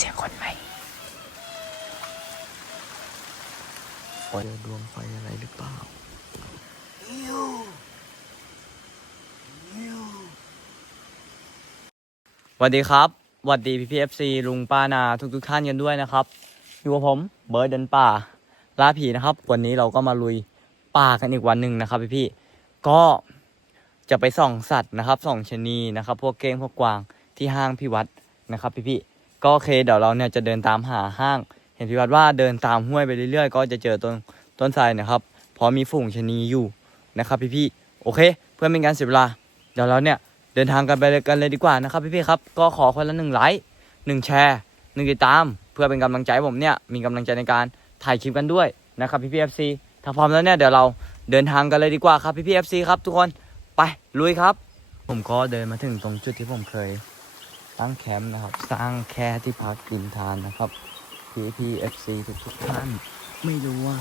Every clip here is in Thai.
เสียงคนไหมเจอดวงไฟอะไรหรือเปล่าสวัสดีครับสวัสดีพี่พีเอฟซีลุงป้านาทุกทุกๆท่านกันด้วยนะครับ อยู่กับผมเบิร์ดเดินป่าล่าผีนะครับ วันนี้เราก็มาลุยป่ากันอีกวันหนึ่งนะครับพี่พี่ๆก็จะไปส่องสัตว์นะครับส่องชะนีนะครับ พวกเก้งพวกกวางที่ห้างพี่วัดนะครับ พี่พี่ๆ ก็โอเคเดี๋ยวเราเนี่ยจะเดินตามหาห้าง เห็นพี่วัดว่าเดินตามห้วยไปเรื่อยๆ ก็จะเจอต้นต้นไทรนะครับเพราะมีฝูงชะนีอยู่นะครับพี่ๆโอเค เพื่อเป็นการเสียเวลาเดี๋ยวเราเนี่ยเดินทางกันไปเลยกันเลยดีกว่านะครับพี่ๆครับก็ขอคนละหนึ่งไลค์หนึ่งแชร์หนึ่งติดตาม เพื่อเป็นกำลังใจผมเนี่ยมีกำลังใจในการถ่ายคลิปกันด้วยนะครับพี่พี่เอฟซีถ้าพร้อมแล้วเนี่ยเดี๋ยวเราเดินทางกันเลยดีกว่าครับพี่พี่เอฟซีครับทุกคนไปลุยครับ ผมก็เดินมาถึงตรงจุดที่ผมเคย ตั้งแคมป์นะครับ สร้างแค่ที่พักกินทานนะครับพี่พี่เอฟซีทุกทุกท่าน ไม่รู้ว่า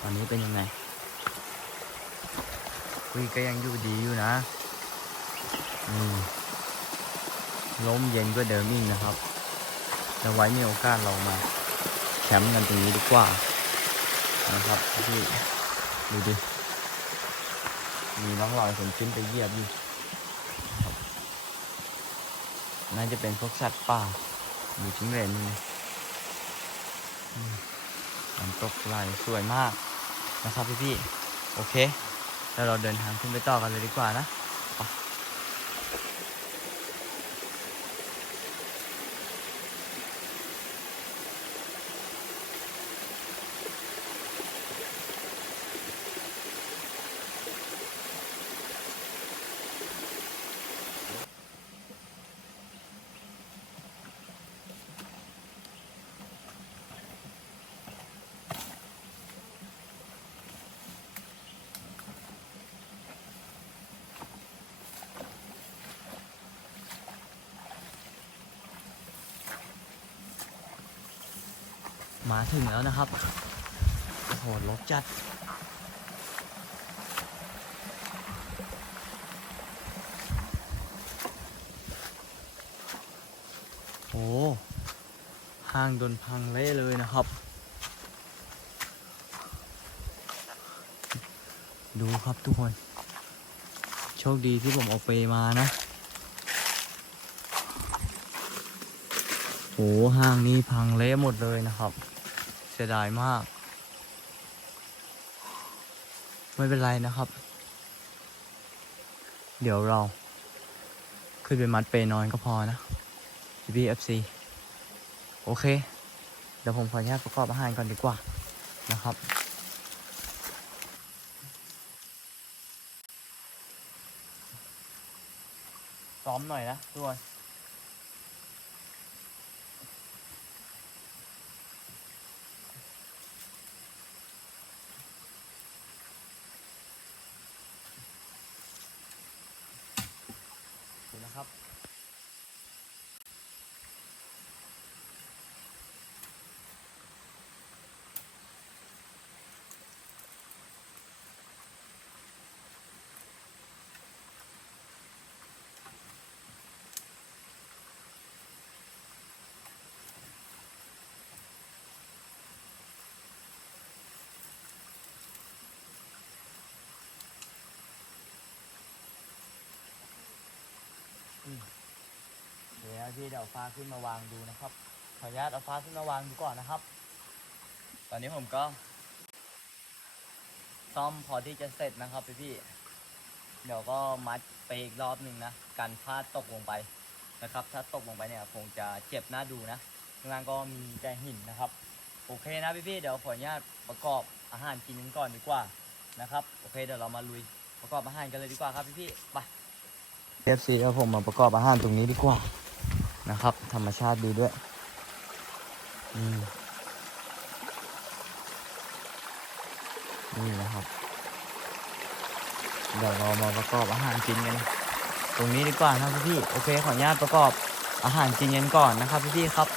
ตอนนี้เป็นยังไงคุยก็ยังอยู่ดีอยู่นะอืมลมเย็นก็เดิมอีกนะครับจะไว้มีโอกาสเรามา แคมป์กันตรงนี้ดีกว่า นะครับพี่ดูดิมีน้องรอยผมขึ้นไปเยียบอยู่ครับ น่าจะเป็นพวกสัตว์ป่าอยู่ทิ้งเหลนนี่น้ำตกไหลสวยมากนะครับพี่พี่ๆโอเค แล้วเราเดินทางขึ้นไปต่อกันเลยดีกว่านะ มาถึงแล้วนะครับโอ้โหรถจัด โอ้ห้างโดนพังเละเลยนะครับ ดูครับทุกคน โชคดีที่ผมเอาเปมานะ โอ้ห้างนี้พังเละหมดเลยนะครับ สียดายมาก ไม่เป็นไรนะครับ เดี๋ยวเรา ขึ้นไปมัดเปนอนก็พอนะ BFC โอเค เดี๋ยวผมขออนุญาตประกอบอาหารก่อนดีกว่านะครับ ซ้อมหน่อยนะทุกคน พี่เดี๋ยวเอาฟ้าขึ้นมาวางดูนะครับ ขออนุญาตเอาฟ้าขึ้นมาวางดูก่อนนะครับ ตอนนี้ผมก็ ซ่อมพอที่จะเสร็จนะครับพี่พี่เดี๋ยวก็มัดไปอีกรอบหนึ่งนะกันพลาดตกลงไปนะครับ ถ้าตกลงไปเนี่ยคงจะเจ็บหน้าดูนะข้างล่างก็มีแต่หินนะครับ โอเคนะพี่พี่เดี๋ยวขออนุญาตประกอบอาหารกินกันก่อนดีกว่านะครับ โอเคเดี๋ยวเรามาลุยประกอบอาหารกันเลยดีกว่าครับพี่พี่ไปเอฟซีแล้วผมมาประกอบอาหารตรงนี้ดีกว่า นะครับ ธรรมชาติดีด้วยนี่นี่นะครับ เดี๋ยวเรามาประกอบอาหารกินกัน ตรงนี้ดีกว่านะพี่ โอเคขออนุญาตประกอบอาหารกินกันก่อนนะครับพี่ครับ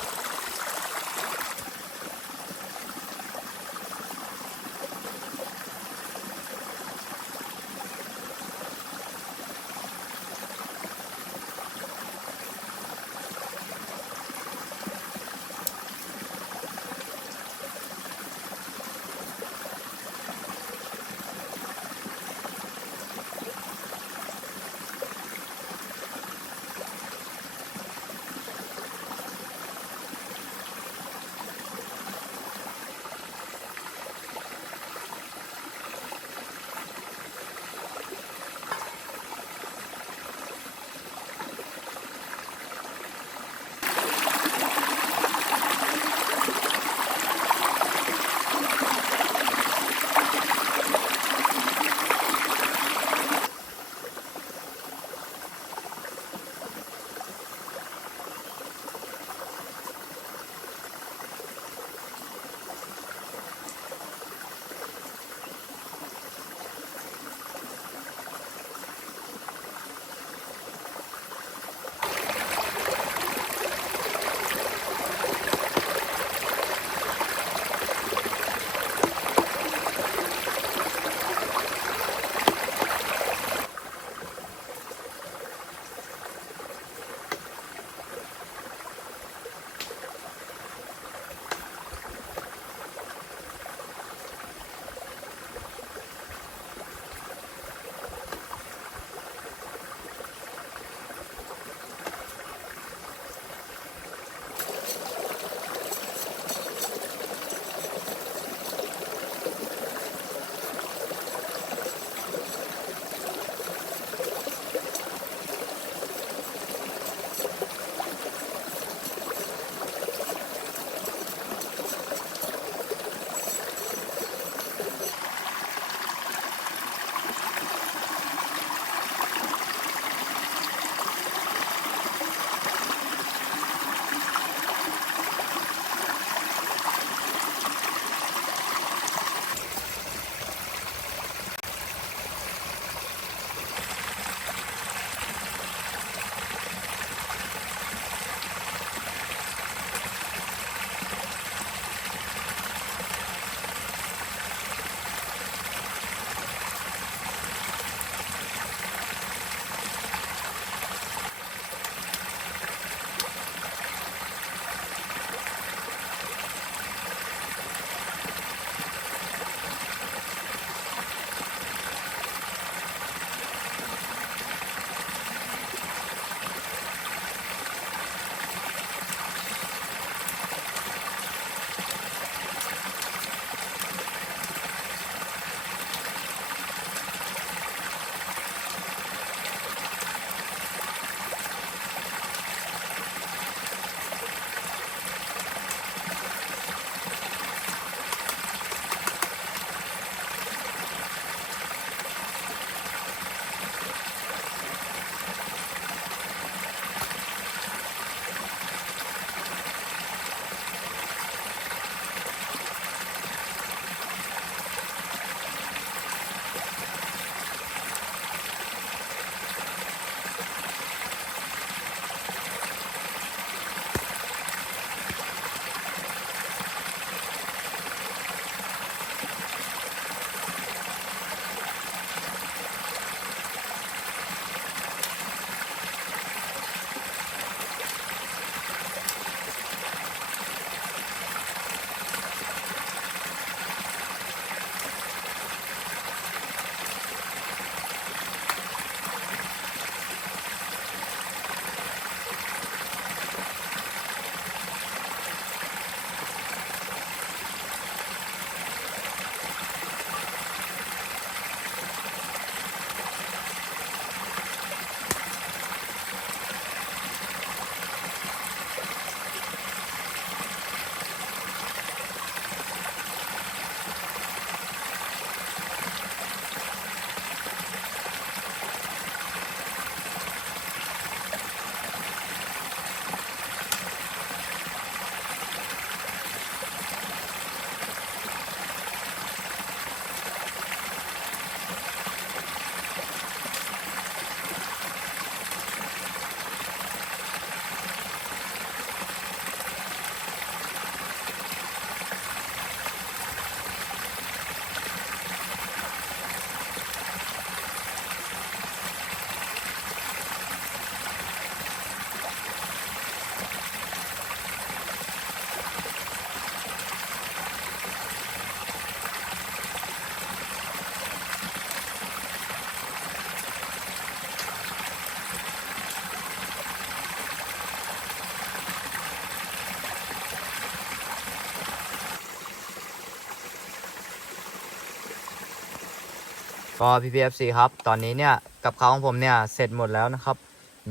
ก็พีพีเอฟซีครับ ตอนนี้เนี่ยกับข้าวของผมเนี่ยเสร็จหมดแล้วนะครับ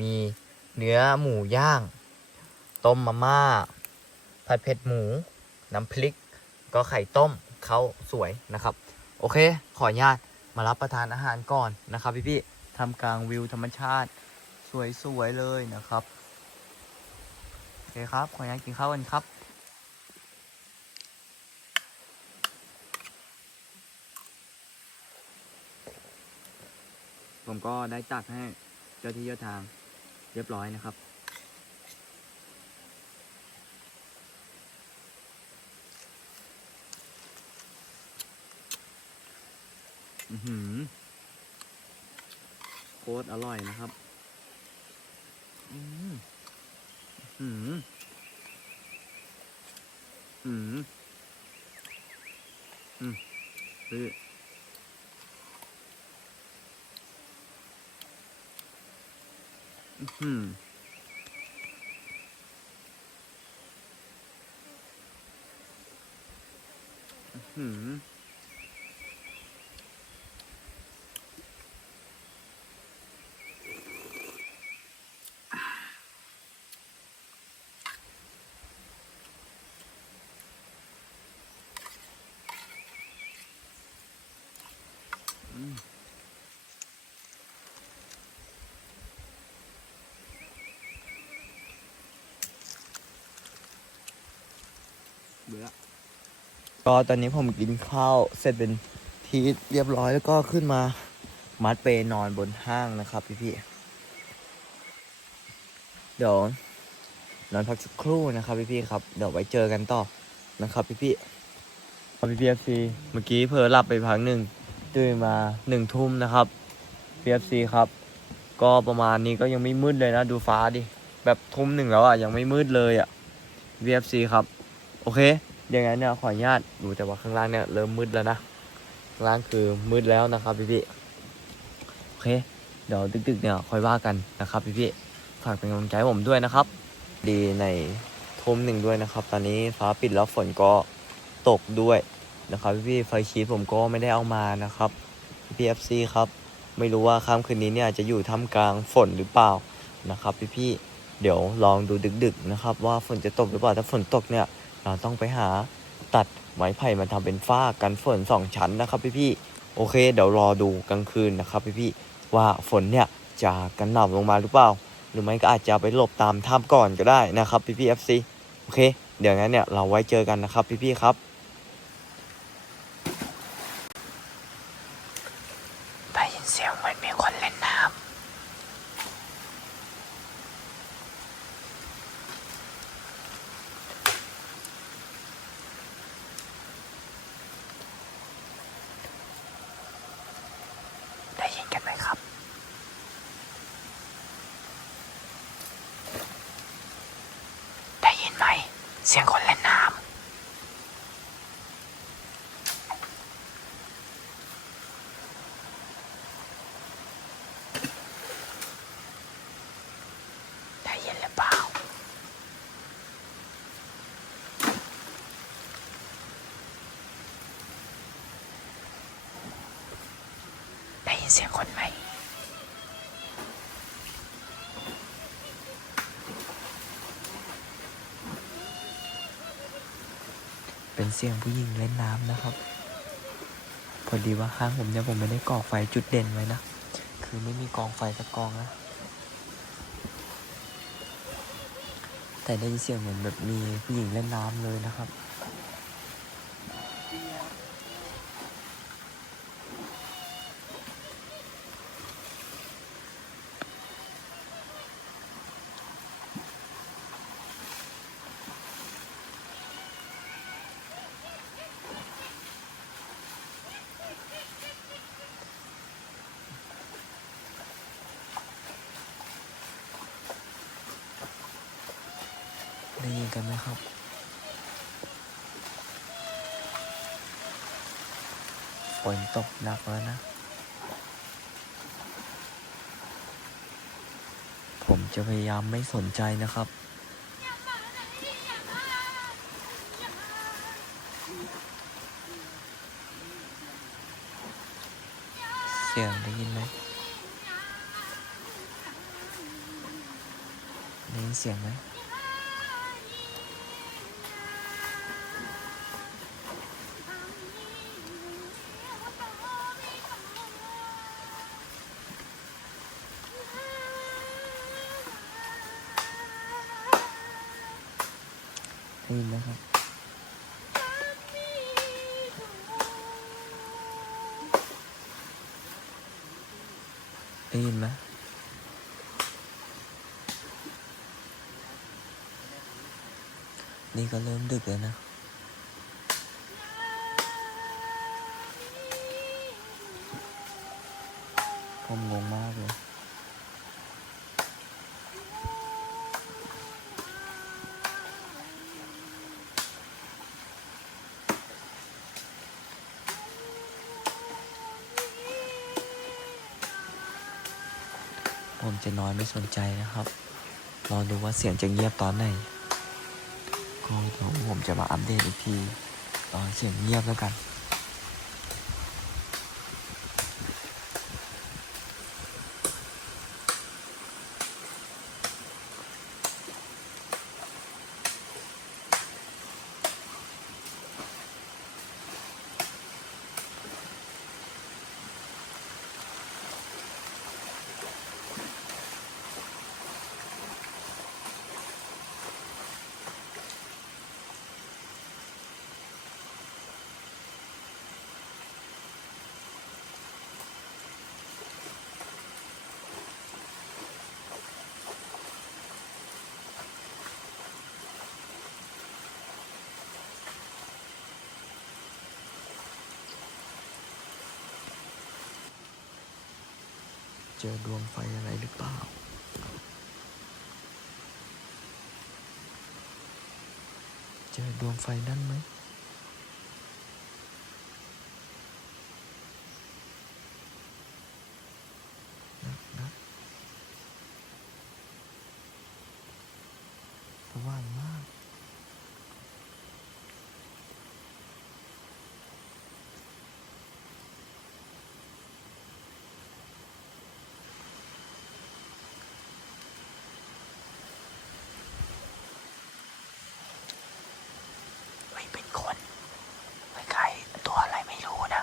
มีเนื้อหมูย่าง ต้มมาม่า ผัดเผ็ดหมู น้ำพริก ก็ไข่ต้มข้าวสวยนะครับ โอเค ขออนุญาตมารับประทานอาหารก่อนนะครับพี่พี่ทำกลางวิวธรรมชาติสวยๆเลยนะครับ โอเคครับ ขออนุญาตกินข้าวกันครับ ผมก็ได้ตักให้เจ้าที่เจ้าทางเรียบร้อยนะครับ อือหือโคตรอร่อยนะครับ อืมอืมอืมอืมคืออืม อื ก็ตอนนี้ผมกินข้าวเสร็จเป็นทีเรียบร้อยแล้วก็ขึ้นมามัดเปนอนบนห้างนะครับพี่พี่ๆเดี๋ยวนอนพักสักครู่นะครับพี่พี่ๆครับเดี๋ยวไว้เจอกันต่อนะครับพี่พี่ๆพี่พี่เอฟซีเมื่อกี้เผลอหลับไปพักหนึ่งตื่นมาหนึ่งทุ่มนะครับพี่เอฟซีครับ ก็ประมาณนี้ก็ยังไม่มืดเลยนะดูฟ้าดิแบบทุ่มหนึ่งแล้วอะยังไม่มืดเลยอะ VFC ครับ โอเค ย่างนั้นเนี่ยขออนุญาตดูแต่ว่าข้างล่างเนี่ยเริ่มมืดแล้วนะข้างล่างคือมืดแล้วนะครับพี่พี่ๆโอเค เดี๋ยวดึกๆเนี่ยค่อยว่ากันนะครับพี่พี่ๆฝากเป็นกำลังใจผมด้วยนะครับ ดีในทุ่มหนึ่งด้วยนะครับ ตอนนี้ฟ้าปิดแล้วฝนก็ตกด้วยนะครับพี่พี่ๆไฟชีตผมก็ไม่ได้เอามานะครับพี่เอฟซีครับไม่รู้ว่าค่ำคืนนี้เนี่ยจะอยู่ท่ามกลางฝนหรือเปล่านะครับพี่พี่ๆเดี๋ยวลองดูดึกๆนะครับ ว่าฝนจะตกหรือเปล่าถ้าฝนตกเนี่ย เราต้องไปหาตัดไม้ไผ่มาทำเป็นฝ้ากันฝนสองชั้นนะครับพี่พี่โอเค เดี๋ยวรอดูกลางคืนนะครับพี่พี่ว่าฝนเนี่ยจะกันหน่ำลงมาหรือเปล่า หรือไม่ก็อาจจะไปหลบตามถ้ำก่อนก็ได้นะครับพี่พี่เอฟซีโอเค เดี๋ยวงั้นเนี่ยเราไว้เจอกันนะครับพี่พี่ครับได้ยินเสียงเหมือนมีคนเล่นน้ำ ได้ยินกันไหมครับ ได้ยินไหม เสียงคนเล่นน้ำ ได้ยินหรือเปล่า ได้ยิน เสียงคนไหมเป็นเสียงผู้หญิงเล่นน้ำนะครับ พอดีว่าข้างผมเนี่ยผมไม่ได้ก่อไฟจุดเด่นไว้นะ คือไม่มีกองไฟสักกองนะ แต่ได้ยินเสียงเหมือนแบบมีผู้หญิงเล่นน้ำเลยนะครับ กันไหมครับ ฝนตกหนักแล้วนะ ผมจะพยายามไม่สนใจนะครับ เสียงได้ยินไหมได้ยินเสียงไหม ได้ยินไหมครับได้ยินไหมนี่ก็เริ่มดึกแล้วนะ ผมงงมากเลย ผมจะนอนไม่สนใจนะครับ รอดูว่าเสียงจะเงียบตอนไหน ก็เดี๋ยวผมจะมาอัปเดตอีกที ตอนเสียงเงียบแล้วกัน เจอดวงไฟอะไรหรือเปล่า เจอดวงไฟนั่นไหมนะนะสว่างมาก ไม่เป็นคนไม่ใครตัวอะไรไม่รู้นะ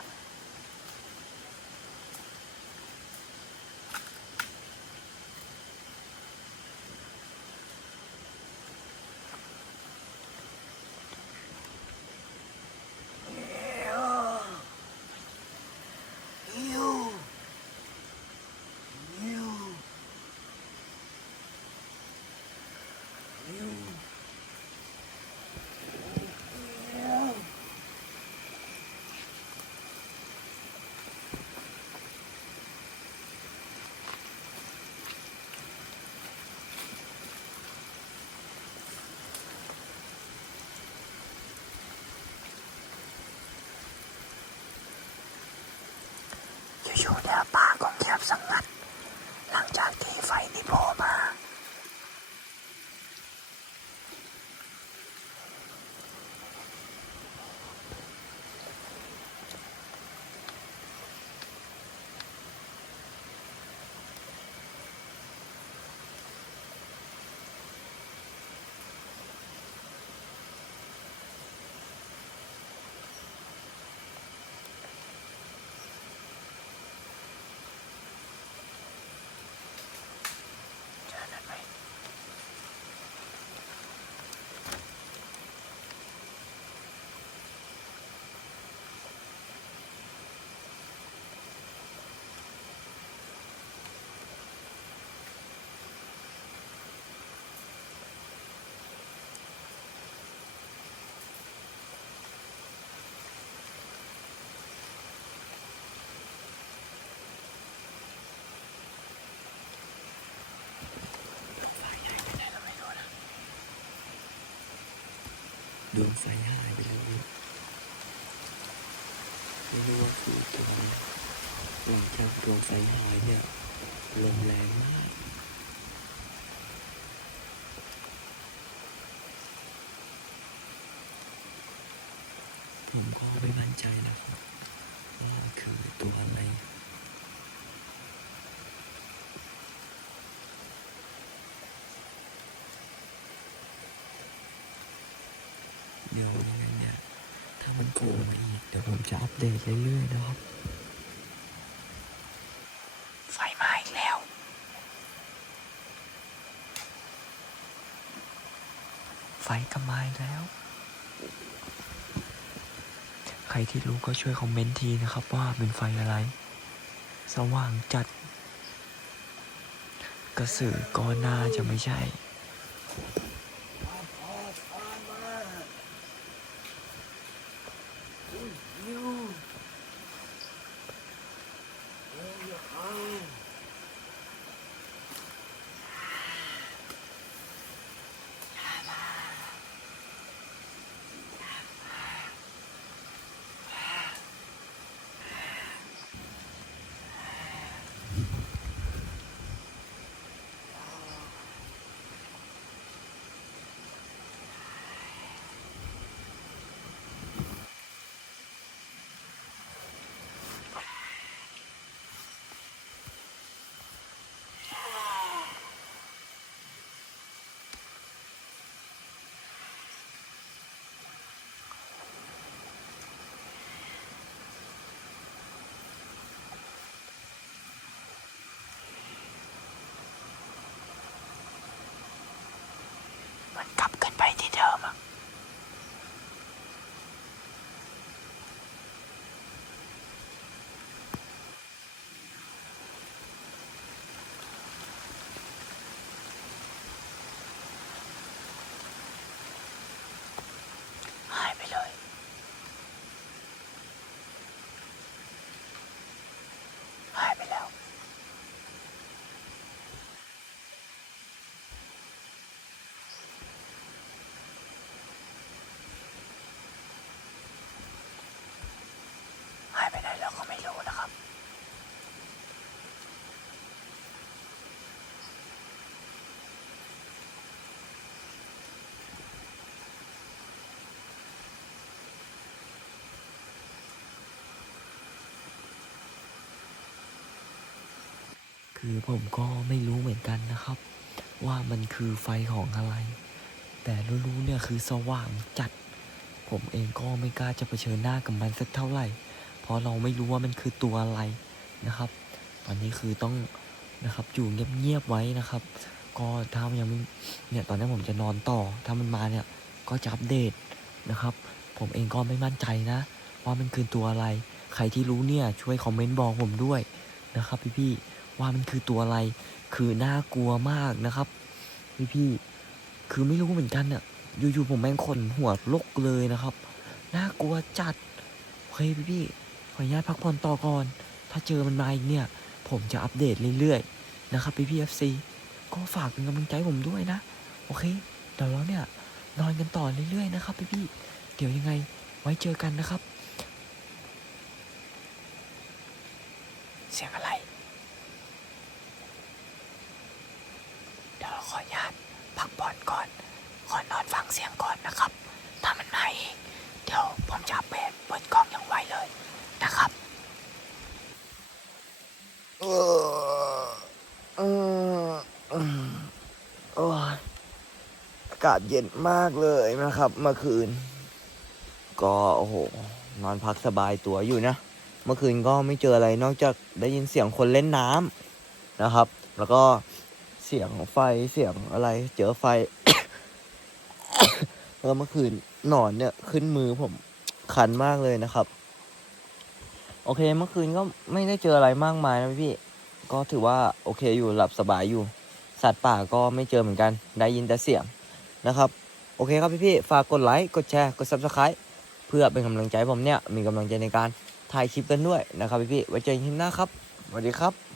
อยู่ๆเนี่ยป่าก็เงียบสงัดหลังจากที่ไฟนี่โผล่มา เจอนั่นไหมไฟใหญ่ไปไหนเราไม่รู้นะ ดวงไฟหายไปแล้วนี่ยไม่รู้ว่าคือตัวอะไรหลังจากดวงไฟหายเนี่ยลมแรงมากผมก็ไม่มั่นใจนะครับว่าคือตัวอะไร โอ้ยเดี๋ยวผมจะอัปเดตเรื่อยๆนะครับ ไฟไหม้อีกแล้ว ไฟก็ไหม้แล้ว ใครที่รู้ก็ช่วยคอมเมนต์ทีนะครับว่าเป็นไฟอะไร สว่างจัด กระสือก็น่าจะไม่ใช่ คือผมก็ไม่รู้เหมือนกันนะครับ ว่ามันคือไฟของอะไร แต่รู้ๆเนี่ยคือสว่างจัด ผมเองก็ไม่กล้าจะเผชิญหน้ากับมันสักเท่าไหร่ เพราะเราไม่รู้ว่ามันคือตัวอะไรนะครับ ตอนนี้คือต้องนะครับอยู่เงียบๆไว้นะครับ ก็ถ้ามันยังไม่เนี่ยตอนนี้ผมจะนอนต่อ ถ้ามันมาเนี่ยก็จะอัปเดตนะครับ ผมเองก็ไม่มั่นใจนะ ว่ามันคือตัวอะไร ใครที่รู้เนี่ยช่วยคอมเมนต์บอกผมด้วยนะครับพี่ๆ ว่ามันคือตัวอะไร คือน่ากลัวมากนะครับพี่ๆคือไม่รู้เหมือนกันเนี่ยอยู่ๆผมแม่งขนหัวลกเลยนะครับ น่ากลัวจัดโอเคพี่ๆขออนุญาตพักผ่อนต่อก่อน ถ้าเจอมันมาอีกเนี่ย ผมจะอัปเดตเรื่อยๆนะครับพี่พี่เอฟซีก็ฝากเป็นกำลังใจผมด้วยนะ โอเค เดี๋ยวเราเนี่ยนอนกันต่อเรื่อยๆนะครับพี่พี่เดี๋ยวยังไงไว้เจอกันนะครับ เสียงอะไร เดี๋ยวเราขออนุญาตพักผ่อนก่อน ขอนอนฟังเสียงก่อนนะครับ ถ้ามันมาอีกเดี๋ยวผมจะเปิดเปิดกล้องอย่างไวเลยนะครับ เออเอออืมโอ้ยอากาศเย็นมากเลยนะครับ เมื่อคืน ก็โอ้โห นอนพักสบายตัวอยู่นะ เมื่อคืนก็ไม่เจออะไรนอกจากได้ยินเสียงคนเล่นน้ำนะครับ แล้วก็เสียงไฟเสียงอะไร เจอไฟเออเมื่อคืนหนอนเนี่ยขึ้นมือผมคันมากเลยนะครับ โอเคเมื่อคืนก็ไม่ได้เจออะไรมากมายนะพี่ ก็ถือว่าโอเคอยู่หลับสบายอยู่ สัตว์ป่าก็ไม่เจอเหมือนกัน ได้ยินแต่เสียง นะครับโอเคครับพี่ๆฝากกดไลค์กดแชร์กด subscribe เพื่อเป็นกำลังใจผมเนี่ยมีกำลังใจในการถ่ายคลิปกันด้วยนะครับพี่ๆไว้เจอกันคลิปหน้าครับสวัสดีครับ